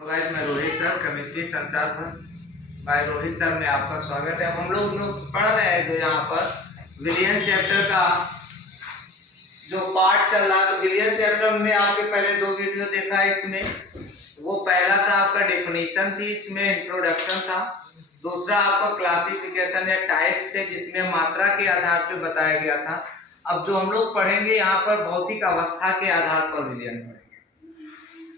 Guys, मैं Rohit sir chemistry संचार पर बाय रोहित सर में आपका स्वागत है। अब हम लोग पढ़ रहे हैं जो यहाँ पर विलियन चैप्टर का जो पार्ट चल रहा है। तो विलियन चैप्टर में आपके पहले दो वीडियो देखा है। इसमें वो पहला था आपका डेफिनेशन थी, इसमें इंट्रोडक्शन था। दूसरा आपका क्लासिफिकेशन या टाइप्स थे जिसमें मात्रा के आधार पर बताया गया था। अब जो हम लोग पढ़ेंगे यहाँ पर भौतिक अवस्था के आधार पर विलियन पढ़ेंगे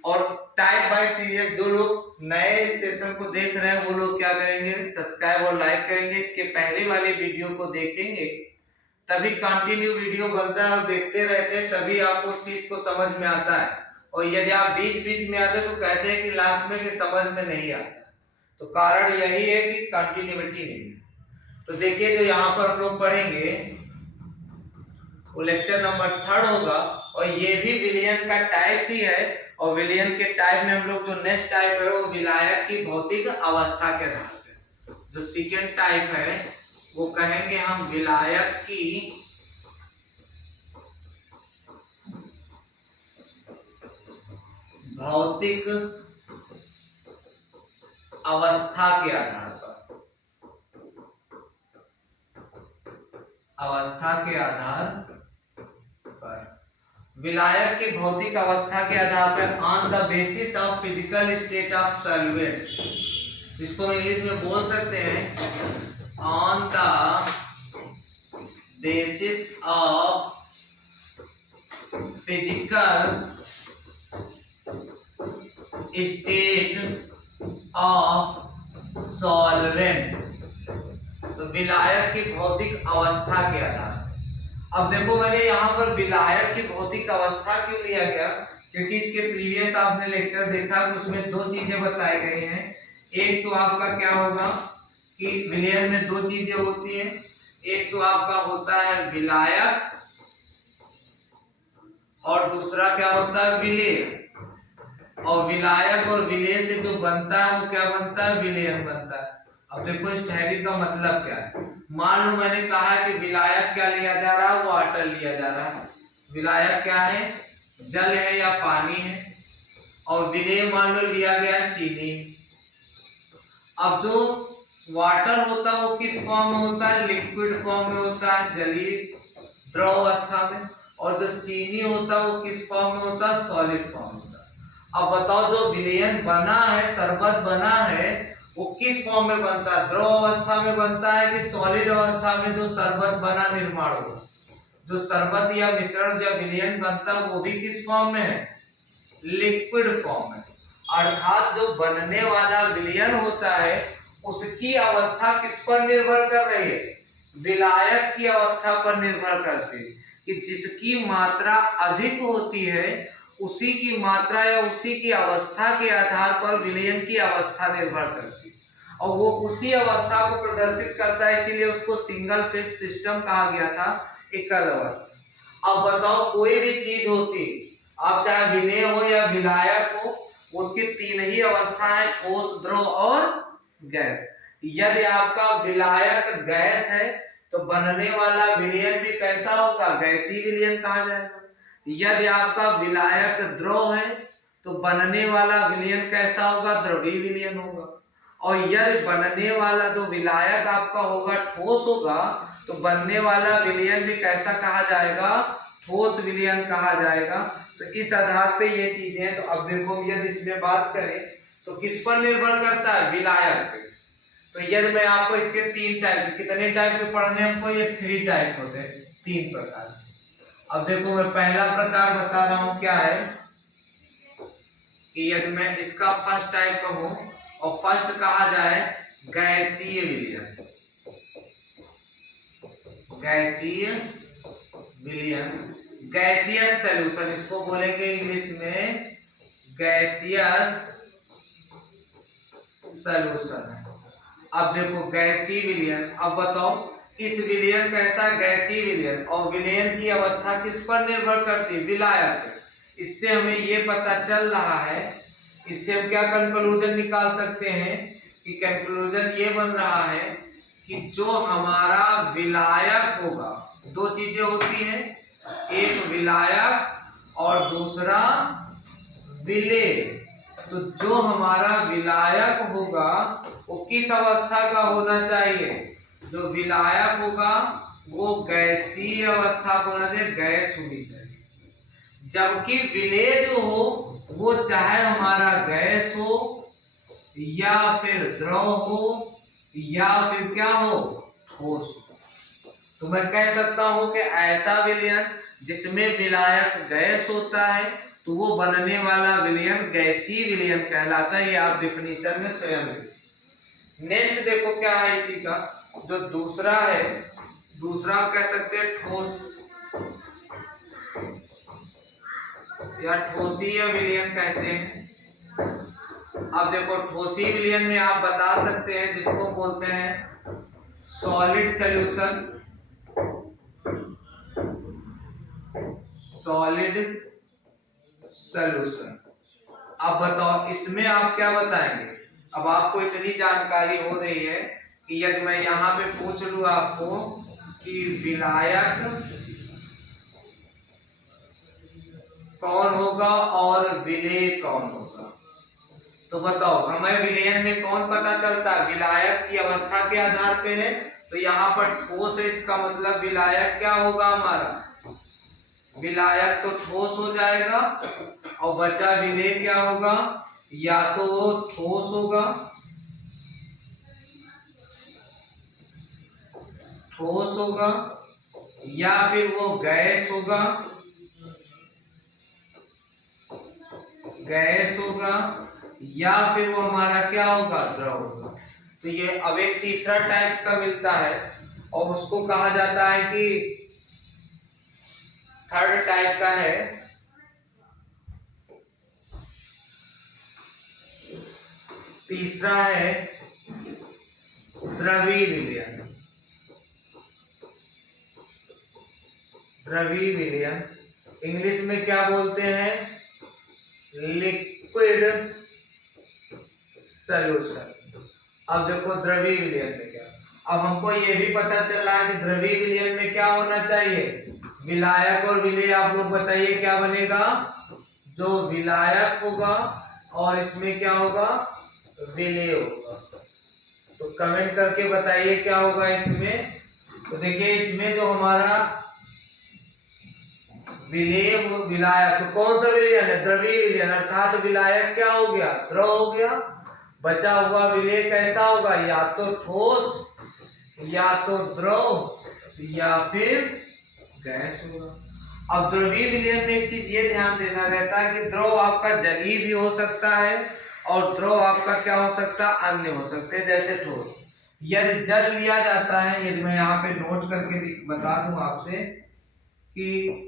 और टाइप बाय सीरियल। जो लोग नए सेशन को देख रहे हैं वो लोग क्या करेंगे, सब्सक्राइब और लाइक करेंगे। इसके पहले वाले वीडियो को देखेंगे तभी कंटिन्यू वीडियो बनता है और देखते रहते हैं तभी आपको उस चीज को समझ में आता है। और यदि आप बीच बीच में आते तो कहते हैं कि लास्ट में कि समझ में नहीं आता, तो कारण यही है कि कंटिन्यूटी नहीं है। तो देखिए जो यहाँ पर हम लोग पढ़ेंगे वो लेक्चर नंबर 3 होगा और ये भी विलियन का टाइप ही है। और विलियन के टाइप में हम लोग जो नेक्स्ट टाइप है वो विलायक की भौतिक अवस्था के आधार पे, जो सेकेंड टाइप है वो कहेंगे हम विलायक की भौतिक अवस्था के आधार पर, अवस्था के आधार पर विलायक की भौतिक अवस्था के आधार पर on the basis of physical state of solvent, जिसको इंग्लिश में बोल सकते हैं on the basis of physical state of solvent. तो विलायक की भौतिक अवस्था के आधार। अब देखो मैंने यहाँ पर विलायक की भौतिक अवस्था क्यों लिया गया, क्योंकि इसके प्रीवियस आपने लेक्चर देखा तो उसमें दो चीजें बताई गई हैं। एक तो आपका क्या होगा कि विलयन में दो चीजें होती हैं, एक तो आपका होता है विलायक और दूसरा क्या होता है विलेय। और विलायक और विलेय से जो बनता है वो क्या बनता है, विलयन बनता है। अब देखो इस थ्योरी का मतलब क्या है। मान लो मैंने कहा कि विलायक क्या लिया जा रहा है, वाटर लिया जा रहा है। विलायक क्या है, जल है या पानी है। और विलेय मान लो लिया गया चीनी। अब जो वाटर होता है वो किस फॉर्म में होता है, लिक्विड फॉर्म में होता है, जलीय द्रव अवस्था में। और जो चीनी होता है वो किस फॉर्म में होता है, सॉलिड फॉर्म में होता है। अब बताओ जो विलयन बना है, शरबत बना है, वो किस फॉर्म में बनता है, द्रव अवस्था में बनता है कि सॉलिड अवस्था में जो शरबत बना निर्माण होगा। जो शरबत या मिश्रण जब विलयन बनता है वो भी किस फॉर्म में है, लिक्विड फॉर्म में। अर्थात जो बनने वाला विलयन होता है उसकी अवस्था किस पर निर्भर कर रही है, विलायक की अवस्था पर निर्भर करती है। कि जिसकी मात्रा अधिक होती है उसी की मात्रा या उसी की अवस्था के आधार पर विलयन की अवस्था निर्भर करती है और वो उसी अवस्था को प्रदर्शित करता है, इसीलिए उसको सिंगल फेज सिस्टम कहा गया था, एकल अवस्था। अब बताओ कोई भी चीज होती है, आप चाहे विलेय हो या विलायक हो, उसकी तीन ही अवस्थाएं, ठोस, द्रव और गैस। यदि आपका विलायक गैस है तो बनने वाला विलयन भी कैसा होगा, गैसीय विलयन कहा जाएगा। यदि आपका विलायक द्रव है तो बनने वाला विलयन कैसा होगा, द्रवीय विलयन होगा। और यदि बनने वाला जो विलायक आपका होगा ठोस होगा तो बनने वाला विलयन भी कैसा कहा जाएगा, ठोस विलयन कहा जाएगा। तो इस आधार पे ये चीजें। तो अब देखो यदि इसमें बात करें तो किस पर निर्भर करता है, विलायक पे। तो यदि मैं आपको इसके तीन टाइप, कितने टाइप के पढ़ने हमको, ये 3 टाइप होते हैं, 3 प्रकार। अब देखो मैं पहला प्रकार बता रहा हूं क्या है कि यदि मैं इसका फर्स्ट टाइप कहूं और फर्स्ट कहा जाए गैसीय विलयन, गैसीय विलयन, गैसियस सॉल्यूशन इसको बोलेंगे इंग्लिश में, गैसियस सॉल्यूशन है। अब देखो गैसीय विलयन, अब बताओ इस विलयन कैसा, गैसीय विलयन, और विलयन की अवस्था किस पर निर्भर करती है, विलायक। इससे हमें ये पता चल रहा है, इससे हम क्या कंक्लूजन निकाल सकते हैं कि कंक्लूजन ये बन रहा है कि जो हमारा विलायक होगा, दो चीजें होती हैं, एक विलायक और दूसरा विलेय। तो जो हमारा विलायक होगा वो किस अवस्था का होना चाहिए? जो विलायक होगा वो गैसीय अवस्था को होना चाहिए, गैस होनी चाहिए। जबकि विलेय जो हो वो चाहे हमारा गैस हो या फिर द्रव हो या फिर क्या हो, ठोस। तो मैं कह सकता हूं कि ऐसा विलयन जिसमें विलायक गैस होता है तो वो बनने वाला विलयन गैसीय विलयन कहलाता है। ये आप डिफिनीशन में स्वयं लिखिए। नेक्स्ट देखो क्या है इसी का, जो दूसरा है, दूसरा कह सकते हैं ठोस या ठोसीय विलयन कहते हैं। अब देखो ठोसीय विलयन में आप बता सकते हैं जिसको बोलते हैं सॉलिड सॉल्यूशन, सॉलिड सॉल्यूशन। अब बताओ इसमें आप क्या बताएंगे? अब आपको इतनी जानकारी हो रही है कि यदि मैं यहाँ पे पूछ लूं आपको कि विलायक कौन होगा और विलेय कौन होगा, तो बताओ हमें विलयन में कौन पता चलता है? विलायक की अवस्था के आधार पे है, तो यहाँ पर ठोस है, इसका मतलब विलायक क्या होगा हमारा? विलायक तो ठोस हो जाएगा और बचा विलेय क्या होगा? या तो वो ठोस होगा, ठोस होगा या फिर वो गैस होगा, गैस होगा या फिर वो हमारा क्या होगा? द्रव होगा। तो ये अब एक तीसरा टाइप का मिलता है और उसको कहा जाता है कि थर्ड टाइप का है तीसरा है द्रवीय विलयन। द्रवीय विलयन इंग्लिश में क्या बोलते हैं? Liquid solution. अब देखो द्रवीय विलयन में क्या, अब हमको ये भी पता चल रहा है कि द्रवीय विलयन में क्या होना चाहिए? विलायक और विलेय। आप लोग बताइए क्या बनेगा? जो विलायक होगा और इसमें क्या होगा? विलेय होगा। तो कमेंट करके बताइए क्या होगा इसमें। तो देखिए इसमें जो हमारा विलेय विलायक, तो कौन सा विलयन है? द्रवीय विलयन, अर्थात विलायक क्या हो गया? द्रव हो गया। बचा हुआ विलेय कैसा होगा? या तो ठोस या तो द्रव या फिर गैस होगा। अब द्रवीय विलयन में एक चीज ये ध्यान देना रहता है कि द्रव आपका जलीय भी हो सकता है और द्रव आपका क्या हो सकता है? अन्य हो सकते हैं, जैसे ठोस। यदि जल लिया जाता है, यदि मैं यहाँ पे नोट करके बता दूं आपसे कि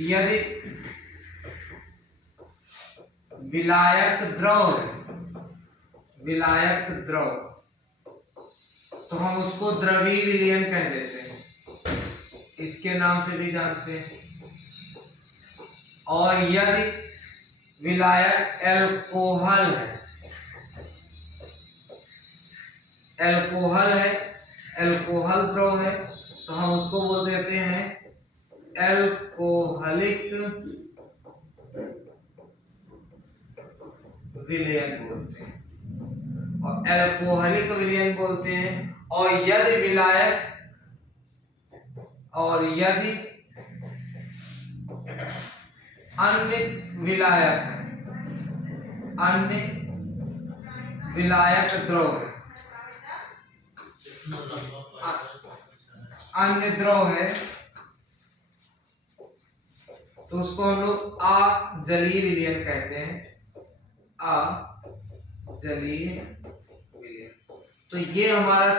यदि विलायक द्रव है, विलायक द्रव, तो हम उसको द्रवीय विलयन कह देते हैं, इसके नाम से भी जानते हैं। और यदि विलायक एल्कोहल है, एल्कोहल है, एल्कोहल द्रव है, तो हम उसको बोल देते हैं एल्कोहलिक विलयन बोलते हैं, और एल्कोहलिक विलयन बोलते हैं। और यदि विलायक, और यदि अन्य विलायक है, अन्य विलायक द्रव है, अन्य द्रव है, तो उसको हम लोग अजलीय विलयन कहते हैं, अजलीय विलयन। तो ये हमारा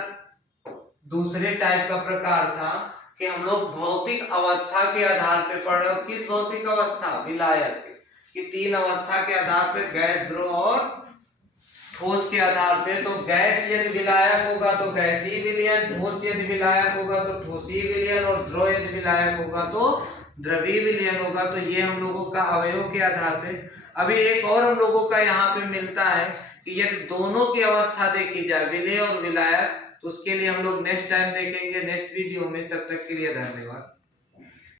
दूसरे टाइप का प्रकार था कि हम लोग भौतिक अवस्था के आधार पे पढ़ रहे हो। किस भौतिक अवस्था? विलायक की तीन अवस्था के आधार पे, गैस, द्रव और ठोस के आधार पे। तो गैस यदि विलायक होगा तो गैसीय विलयन, ठोस यदि विलायक होगा तो ठोसीय विलयन, और द्रव यदि विलायक होगा तो द्रवीय विलयन होगा। तो ये हम लोगों का अवयव के आधार पे। अभी एक और हम लोगों का यहाँ पे मिलता है कि यदि दोनों की अवस्था देखी जाए, विलेय और विलायक, तो उसके लिए हम लोग नेक्स्ट टाइम देखेंगे, नेक्स्ट वीडियो में। तब तक के लिए धन्यवाद।